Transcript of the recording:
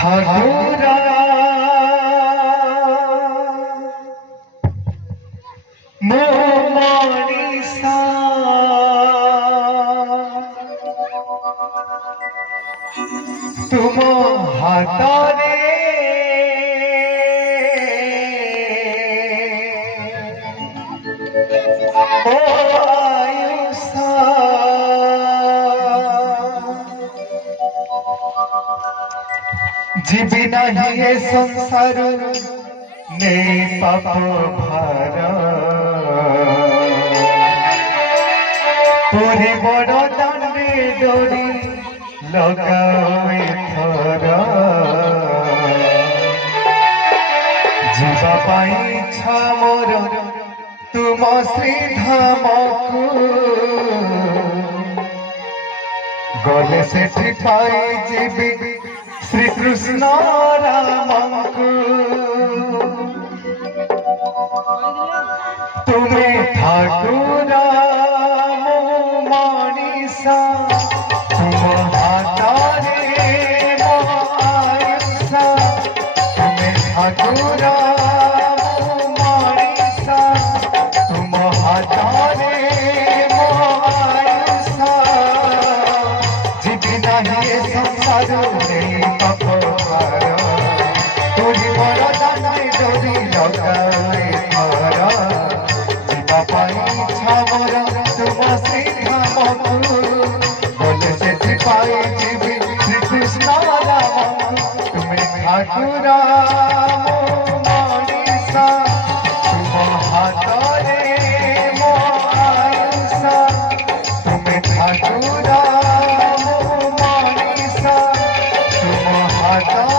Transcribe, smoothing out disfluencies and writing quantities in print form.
ঠাকুরা মো মনীষা তুম হাতরে ओ आयुषा जीवी नहीं ये संसार ने पाप भार पूरी बड़ दांडे डोरी लगाओ एथर जीवा पाई इच्छा मोर तुम श्रीधाम को गले से पाई जीवी श्री कृष्ण राम को तुम्हें ठाकुर मो मनीषा तुम हाथरे मो आयुषा तुम्हें ठाकुर ठाकुर मनीषा तुम हाथरे मो आयुषा तुम्हें ठाकुर मनीषा तुम हाथ